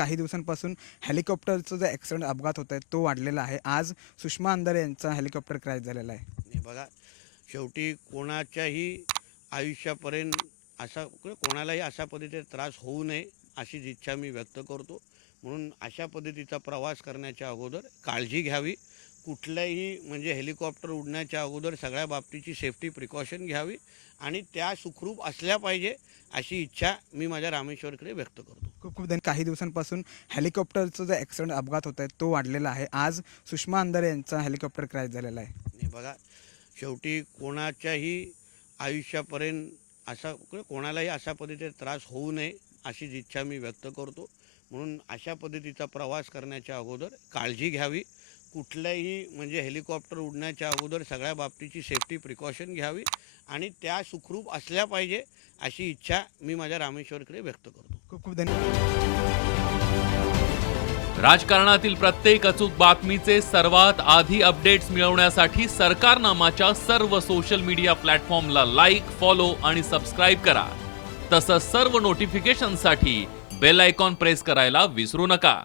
काही दिवसांपासून हेलिकॉप्टरचं जो ॲक्सिडेंट अपघात होत आहे तो वाढलेला आहे. आज सुषमा अंधारे यांचा हेलिकॉप्टर क्रॅश झालेला आहे. बघा शेवटी कोणाच्याही आयुष्यापर्यंत असा कोणालाही अशा पद्धतीचा त्रास होऊ नये अशीच इच्छा मी व्यक्त करतो. म्हणून अशा पद्धतीचा प्रवास करण्याच्या अगोदर काळजी घ्यावी. कुठल्याही म्हणजे हेलिकॉप्टर उडण्याच्या अगोदर सगळ्या बाबतीची सेफ्टी प्रिकॉशन घ्यावी आणि त्या सुखरूप असल्या पाहिजे अशी इच्छा मी माझ्या रामेश्वरकडे व्यक्त करतो. खूप खूप काही दिवसांपासून हेलिकॉप्टरचा जो ॲक्सिडेंट अपघात होत आहे तो वाढलेला आहे. आज सुषमा अंधारे यांचा हेलिकॉप्टर क्रॅश झालेला आहे. बघा शेवटी कोणाच्याही आयुष्यापर्यंत असा कोणालाही अशा पद्धतीचा त्रास होऊ नये अशीच इच्छा मी व्यक्त करतो. म्हणून अशा पद्धतीचा प्रवास करण्याच्या अगोदर काळजी घ्यावी. कुठल्याही म्हणजे हेलिकॉप्टर उडण्याच्या अगोदर सगळ्या बाबतीची सेफ्टी प्रिकॉशन घ्यावी आणि त्या सुखरूप असल्या पाहिजे अशी इच्छा मी माझ्या रामेश्वरकडे व्यक्त करतो. खूप खूप धन्यवाद. राजकारणातील प्रत्येक अचूक बातमीचे सर्वात आधी अपडेट्स मिळवण्यासाठी सरकारनामाच्या सर्व सोशल मीडिया प्लॅटफॉर्मला लाईक फॉलो आणि सबस्क्राईब करा. तसंच सर्व नोटिफिकेशनसाठी बेल आयकॉन प्रेस करायला विसरू नका.